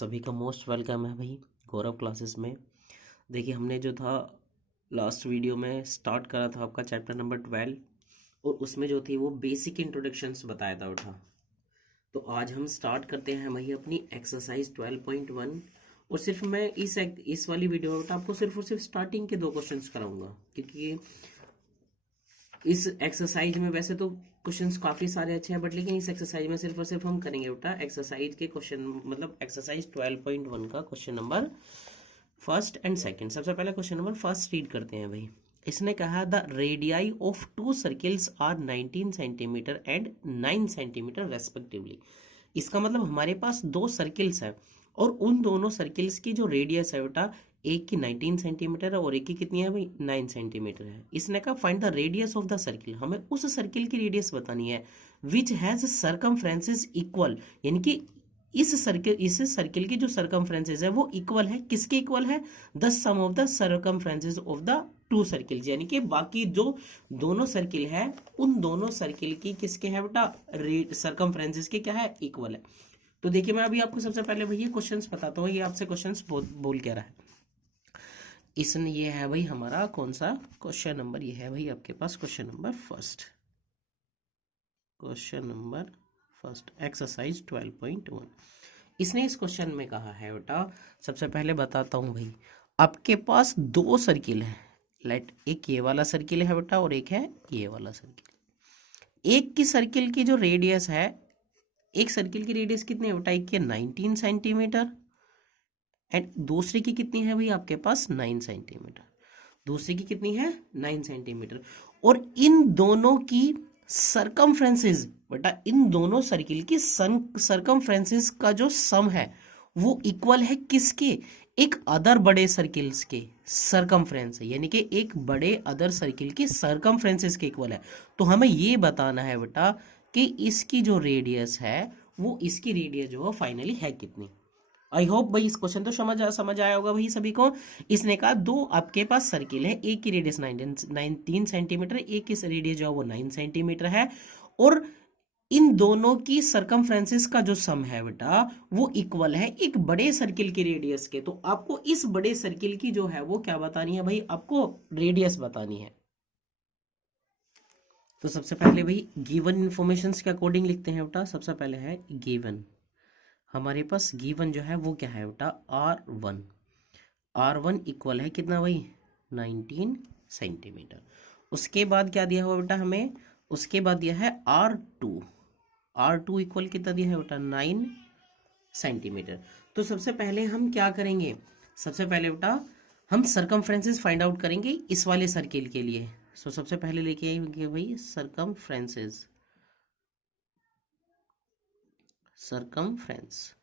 सभी का most welcome है भाई गौरव क्लासेस में। देखिए हमने जो था लास्ट वीडियो में स्टार्ट करा था आपका चैप्टर नंबर 12 और उसमें जो थी वो बेसिक इंट्रोडक्शंस बताया था उठा। तो आज हम स्टार्ट करते हैं भाई अपनी एक्सरसाइज 12.1 और सिर्फ मैं इस वाली वीडियो में आपको सिर्फ और सिर्फ स्टार्टिंग के 2 क्वेश्चंस कराऊंगा, क्योंकि इस एक्सरसाइज में वैसे तो क्वेश्चंस काफ़ी सारे अच्छे हैं, बट लेकिन इस एक्सरसाइज में सिर्फ और सिर्फ हम करेंगे बेटा एक्सरसाइज के क्वेश्चन, मतलब एक्सरसाइज 12.1 का question number first and second. सबसे पहले क्वेश्चन नंबर फर्स्ट रीड करते हैं भाई। इसने कहा the radii of 2 circles are 19 centimetre and 9 centimetre respectively. इसका मतलब हमारे पास 2 सर्किल्स है और उन दोनों सर्किल्स की जो रेडियस है बेटा, एक की 19 सेंटीमीटर है और एक की कितनी है भाई 9 सेंटीमीटर है। इसने कहा find the radius of the circle, हमें उस सर्किल की रेडियस बतानी है विच हैज सरकमफ्रेंसेस इक्वल, यानी कि इस सर्किल की जो सरकमफ्रेंसेस है वो इक्वल है, किसके इक्वल है, the sum of the circumferences of the 2 circles, यानी कि बाकी जो दोनों सर्किल है उन दोनों सर्किल की किसके है बेटा सरकमफ्रेंसेस के क्या है, इक्वल है। तो देखिए मैं अभी आपको सबसे पहले भैया क्वेश्चंस बताता हूँ, ये आपसे क्वेश्चंस बोल क्या रहा है। इसने ये है भाई हमारा कौन सा क्वेश्चन नंबर, ये है भाई आपके पास question number first, question number first exercise 12.1। इसने इस क्वेश्चन में कहा है बेटा, सबसे पहले बताता हूँ भाई, आपके पास 2 सर्किल है, लेट एक ये वाला सर्किल है बेटा और एक है ये वाला सर्किल। एक की सर्किल की जो रेडियस है, एक सर्किल की रेडियस कितनी है बेटा, एक की 19 सेंटीमीटर एंड दूसरी की कितनी है भाई आपके पास 9 सेंटीमीटर, दूसरी की कितनी है 9 सेंटीमीटर। और इन दोनों की सरकमफ्रेंसेस बेटा, इन दोनों सर्किल की सरकमफ्रेंसेस का जो सम है वो इक्वल है किसके, एक अदर बड़े सर्किल्स के सरकमफ्रेंस है, यानी कि एक बड़े अदर सर्किल की सरकमफ्रेंसेस के इक्वल है। तो हमें ये बताना है बेटा कि इसकी जो रेडियस है वो इसकी रेडियस जो है फाइनली है कितनी। आई होप भाई इस क्वेश्चन तो समझ आया होगा भाई सभी को। इसने कहा 2 आपके पास सर्किल है, एक की रेडियस 19 सेंटीमीटर, एक की रेडियस जो है वो 9 सेंटीमीटर है और इन दोनों की सरकमफ्रेंसेस का जो सम है बेटा वो इक्वल है एक बड़े सर्किल की रेडियस के। तो आपको इस बड़े सर्किल की जो है वो क्या बतानी है भाई, आपको रेडियस बतानी है। तो सबसे पहले भाई गिवन इंफॉर्मेशंस के अकॉर्डिंग लिखते हैं बेटा। सबसे पहले है गिवन, हमारे पास गिवन जो है वो क्या है बेटा R1, R1 इक्वल है कितना भाई 19 सेंटीमीटर। उसके बाद क्या दिया हुआ बेटा हमें, उसके बाद दिया है R2, R2 इक्वल कितना दिया है बेटा 9 सेंटीमीटर। तो सबसे पहले हम क्या करेंगे, सबसे पहले बेटा हम सरकमफ्रेंसेस फाइंड आउट करेंगे इस वाले सर्किल के लिए। सो सबसे पहले लेके आएंगे भाई सरकमफ्रेंसेस, सरकमफ्रेंस।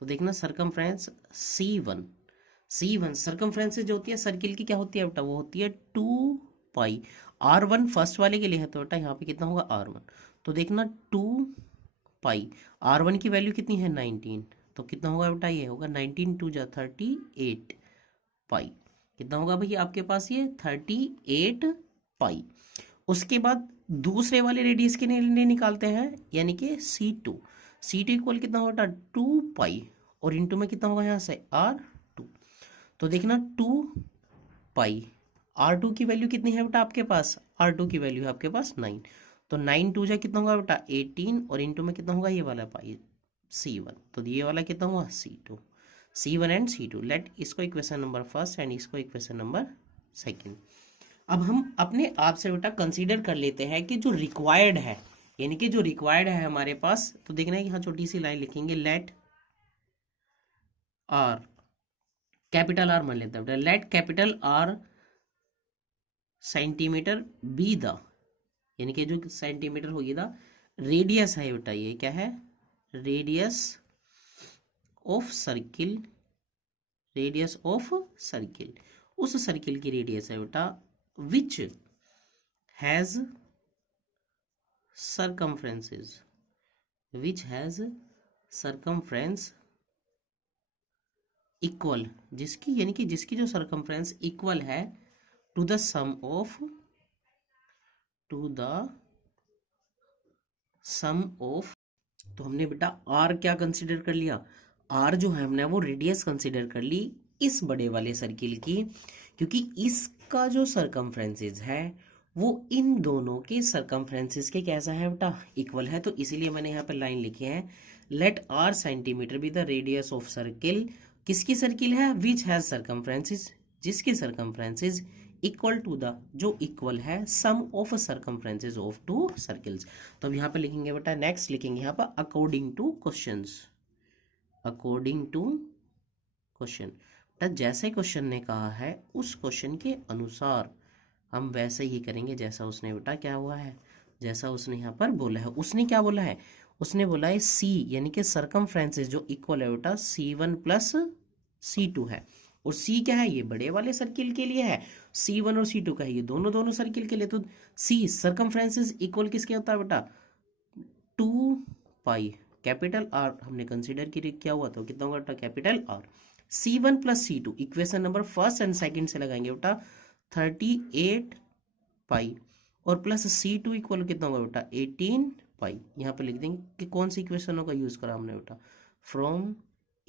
तो देखना सरकमफ्रेंस C1 सरकमफ्रेंस जो होती है सर्किल की क्या होती है बेटा, वो होती है 2 पाई। R1 फर्स्ट वाले के लिए है तो बेटा यहाँ पे कितना होगा R1, तो देखना 2 पाई, R1 की वैल्यू कितनी है 19, तो कितना होगा बेटा, ये होगा 19 2 जा 38 पाई, कितना होगा भैया आपके पास ये 38 पाई। उसके बाद दूसरे वाले रेडियस के लिए निकालते हैं, यानी कि C2 इक्वल कितना होगा 2 पाई और इंटू में कितना होगा यहाँ से R2। तो देखना 2 पाई, R2 की वैल्यू कितनी है बेटा आपके पास, R2 की वैल्यू है आपके पास 9, तो 9 2 जा कितना होगा बेटा 18 और इंटू में कितना होगा ये वाला पाई C1, तो ये वाला कितना हुआ C1 एंड C2। लेट इसको इक्वेशन नंबर फर्स्ट एंड इसको इक्वेशन नंबर सेकंड। अब हम अपने आप से बेटा कंसीडर कर लेते हैं कि जो रिक्वायर्ड है, यानी कि जो रिक्वायर्ड है हमारे पास, तो देखना है यहाँ छोटी सी लाइन लिखेंगे, लेट आर, कैपिटल आर मान लेते हैं, let capital R centimetre be the, यानी कि जो सेंटीमीटर होगी द रेडियस है बेटा, ये क्या है radius of circle, radius of circle, उस सर्किल की रेडियस है बेटा which has circumferences, which has circumference equal, जिसकी यानी कि जिसकी जो सरकमफ्रेंस इक्वल है टू द सम ऑफ, तो हमने बेटा आर क्या कंसिडर कर लिया, आर जो है हमने वो रेडियस कंसिडर कर ली इस बड़े वाले सर्किल की, क्योंकि इसका जो सरकमफ्रेंसेस है वो इन दोनों के सरकमफ्रेंसेस के कैसा है बेटा, इक्वल है। तो इसीलिए मैंने यहाँ पे लाइन लिखी है, let R centimetre be the radius of circle. किसकी सर्किल है, विच हैज सरकमफ्रेंसेस, जिसके सरकमफ्रेंसेस इक्वल टू द, जो इक्वल है sum of circumferences of two circles. तो अब यहाँ पे लिखेंगे बेटा, नेक्स्ट लिखेंगे यहाँ पर according to questions, according to question. जैसे क्वेश्चन ने कहा है उस क्वेश्चन के अनुसार हम वैसे ही करेंगे जैसा उसने बेटा क्या हुआ है, जैसा उसने यहाँ पर बोला है। उसने क्या बोला है, उसने बोला है सी यानी कि सरकमफ्रेंसेस जो इक्वल है बेटा C1 प्लस C2 है, और सी क्या है, ये बड़े वाले सर्किल के लिए है, C1 और C2 का है ये दोनों दोनों सर्किल के लिए। तो सी सरकमफ्रेंसेस इक्वल किसके होता है बेटा, 2 पाई कैपिटल आर हमने कंसीडर किया हुआ, तो कितना होगा capital R. C1 plus C2 equation number first and second से लगाएंगे बेटा 38 पाई, और प्लस C2 इक्वल कितना होगा बेटा 18 पाई। यहाँ पे लिख देंगे कि कौन सी इक्वेशनों का यूज करा हमने बेटा, from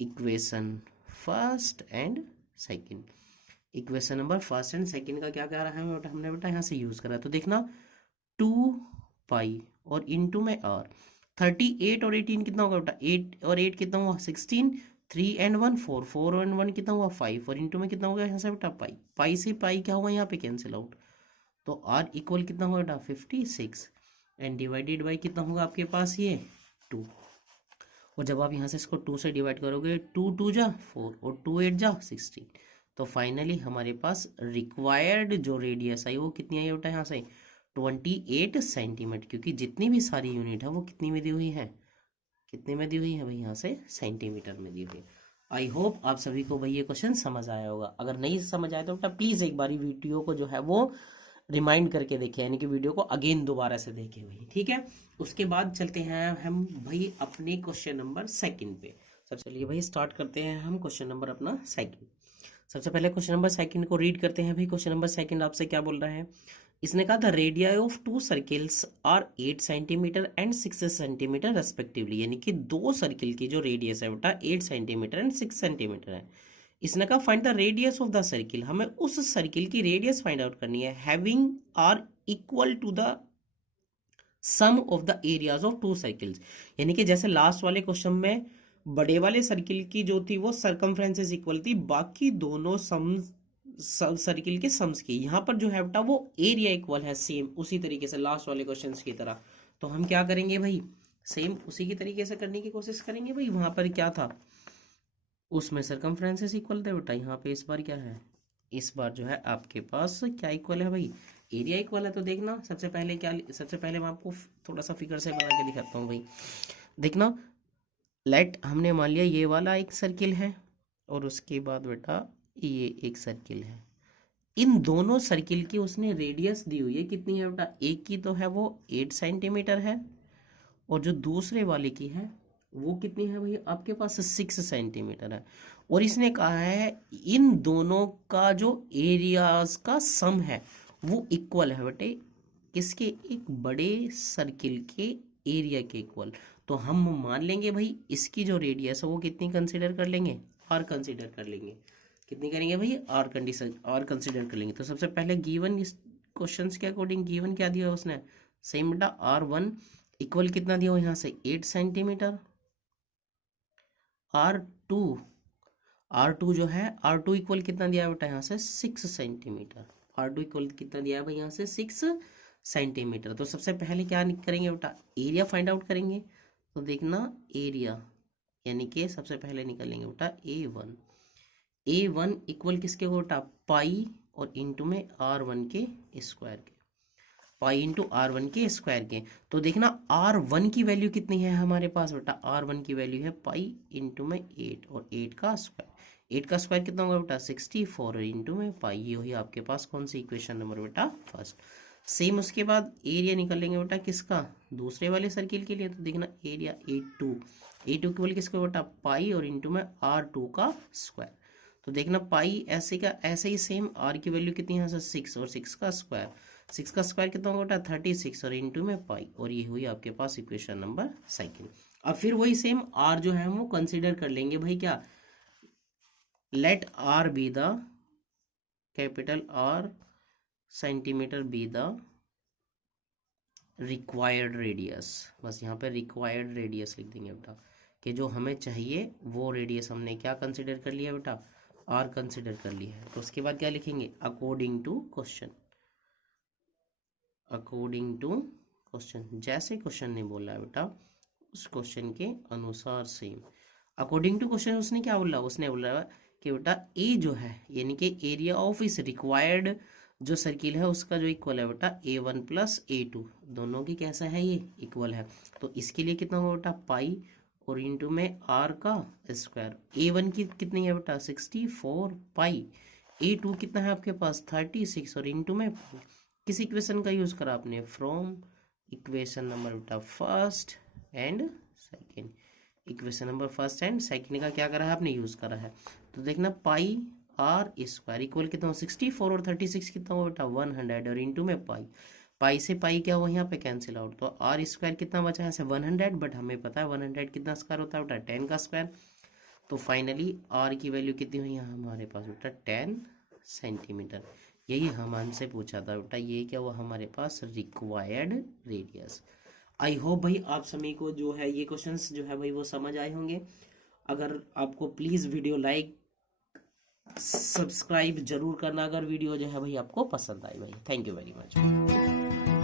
equation first and second. Equation number first and second का क्या कह रहा है बेटा, हमने बेटा यहाँ से यूज करा। तो देखना 2 पाई और इनटू में आर, 38 और 18 कितना होगा बेटा, 8 और 8 कितना हुआ 16, 3 एंड 1 4, 4 एंड 1 कितना हुआ 5, और इनटू में कितना होगा यहाँ से बेटा पाई, पाई से पाई क्या हुआ यहाँ पे कैंसिल आउट। तो आर इक्वल कितना होगा बेटा 56, एंड डिवाइडेड बाई कितना होगा आपके पास ये 2। और जब आप यहाँ से इसको 2 से डिवाइड करोगे 2 2 जा 4 और 2 8 जा 16, तो फाइनली हमारे पास रिक्वायर्ड जो रेडियस आई वो कितनी आई बेटा यहाँ से 28 सेंटीमीटर, क्योंकि जितनी भी सारी यूनिट है वो कितनी में दी हुई है, कितने में दी हुई है भाई यहाँ से सेंटीमीटर में दी हुई है। आई होप आप सभी को भाई ये क्वेश्चन समझ आया होगा। अगर नहीं समझ आया तो बेटा प्लीज़ एक बारी वीडियो को जो है वो रिमाइंड करके देखें, यानी कि वीडियो को अगेन दोबारा से देखें भाई, ठीक है। उसके बाद चलते हैं हम भाई अपने क्वेश्चन नंबर सेकंड पे। सबसे चलिए भाई स्टार्ट करते हैं हम क्वेश्चन नंबर अपना सेकंड। सबसे पहले क्वेश्चन नंबर सेकंड को रीड करते हैं भाई। क्वेश्चन नंबर सेकंड आपसे क्या बोल रहा है, इसने कहा the radii of 2 circles are 8 centimetre and 6 centimetre respectively, यानी कि 2 सर्किल की जो रेडियस है बेटा 8 सेंटीमीटर एंड 6 सेंटीमीटर है। इसने कहा find the radius of the circle, हमें उस सर्किल की रेडियस फाइंड आउट करनी है, having R equal to the sum of the areas of 2 circles. यानी कि जैसे लास्ट वाले क्वेश्चन में बड़े वाले सर्किल की जो थी वो सरकमफ्रेंसेस इक्वल थी, बाकी दोनों सर्किल के सम्स की, यहाँ पर जो है बेटा वो एरिया इक्वल है, सेम उसी तरीके से लास्ट वाले क्वेश्चंस की तरह। तो हम क्या करेंगे भाई, सेम उसी की तरीके से करने की कोशिश करेंगे भाई। वहां पर क्या था, उसमें सरकमफ्रेंसेस इक्वल थे बेटा, यहाँ पे इस बार क्या है, इस बार जो है आपके पास क्या इक्वल है भाई, एरिया इक्वल है। तो देखना सबसे पहले क्या, सबसे पहले मैं आपको थोड़ा सा फिगर से बना के दिखाता हूँ भाई। देखना लेट हमने मान लिया ये वाला एक सर्किल है और उसके बाद बेटा ये एक सर्किल है, इन दोनों सर्किल की उसने रेडियस दी हुई है, कितनी है बेटा, एक की तो है वो 8 सेंटीमीटर है, और जो दूसरे वाले की है वो कितनी है भाई आपके पास 6 सेंटीमीटर है। और इसने कहा है इन दोनों का जो एरियाज का सम है वो इक्वल है बेटे किसके, एक बड़े सर्किल के एरिया के इक्वल। तो हम मान लेंगे भाई इसकी जो रेडियस है वो कितनी कंसीडर कर लेंगे, आर कंसीडर कर लेंगे, कितनी करेंगे भाई आर कंडीशन आर कंसीडर कर लेंगे। तो सबसे पहले गिवन इस क्वेश्चंस के अकॉर्डिंग गिवन क्या दिया उसने, सेम बेटा R1 इक्वल कितना दिया हो यहाँ से 8 सेंटीमीटर, R2 R2 जो है R2 इक्वल कितना दिया है बेटा यहाँ से 6 सेंटीमीटर, R2 इक्वल कितना दिया है भाई यहाँ से 6 सेंटीमीटर। तो सबसे पहले क्या करेंगे बेटा, एरिया फाइंड आउट करेंगे। तो देखना एरिया यानी कि सबसे पहले निकालेंगे बेटा A1 इक्वल किसके बेटा पाई और इंटू में R1 के स्क्वायर के, पाई इंटू R1 के स्क्वायर के। तो देखना R1 की वैल्यू कितनी है हमारे पास बेटा, R1 की वैल्यू है पाई इंटू में 8 और 8 का स्क्वायर, 8 का स्क्वायर कितना होगा बेटा 64 और इंटू में पाई। ये हुई आपके पास कौन सी इक्वेशन नंबर बेटा फर्स्ट। सेम उसके बाद एरिया निकालेंगे बेटा किसका, दूसरे वाले सर्किल के लिए। तो देखना एरिया A2 इक्वल किसको बेटा पाई और इंटू में R2 का स्क्वायर। तो देखना पाई ऐसे का ऐसे ही सेम, आर की वैल्यू कितनी है 6 और 6 का स्क्वायर, 6 का स्क्वायर कितना होगा बेटा 36 और इंटू में पाई। और ये हुई आपके पास इक्वेशन नंबर सेकंड। अब फिर वही सेम आर जो है हम वो कंसिडर कर लेंगे भाई, क्या, let R be the capital R centimetre be the required radius. बस यहाँ पे रिक्वायर्ड रेडियस लिख देंगे बेटा, कि जो हमें चाहिए वो रेडियस हमने क्या कंसिडर कर लिया बेटा, आर कंसिडर कर लिया है। तो उसके बाद क्या लिखेंगे, according to question, according to question, जैसे क्वेश्चन ने बोला है बेटा उस क्वेश्चन के अनुसार सेम। अकॉर्डिंग टू क्वेश्चन उसने क्या बोला, उसने बोला कि बेटा ए जो है यानी कि एरिया ऑफ इस रिक्वायर्ड जो सर्किल है उसका जो इक्वल है बेटा A1 प्लस A2, दोनों की कैसा है ये इक्वल है। तो इसके लिए कितना होगा बेटा पाई, और इंटू में आर का स्क्वायर। A1 की कितनी है बेटा 64 पाई, A2 कितना है आपके पास 36, और इंटू में किस इक्वेशन का यूज करा आपने, फ्रॉम इक्वेशन नंबर बेटा first and second, equation number first and second का क्या करा है आपने यूज करा है। तो देखना पाई आर स्क्वायर इक्वल कितना हो 64 और 36 कितना हो बेटा 100, और इंटू में पाई, पाई से पाई क्या हुआ यहाँ पे कैंसिल आउट, तो आर स्क्वायर कितना बचा है 100, बट हमें पता है 100 कितना स्क्वायर होता है बेटा 10 का स्क्वायर। तो फाइनली आर की वैल्यू कितनी हुई यहाँ हमारे पास बेटा 10 सेंटीमीटर। यही हम हमसे पूछा था बेटा, ये क्या हुआ हमारे पास रिक्वायर्ड रेडियस। आई होप भाई आप सभी को जो है ये क्वेश्चंस जो है भाई वो समझ आए होंगे। अगर आपको प्लीज़ वीडियो लाइक सब्सक्राइब जरूर करना अगर वीडियो जो है भाई आपको पसंद आई भाई। Thank you very much.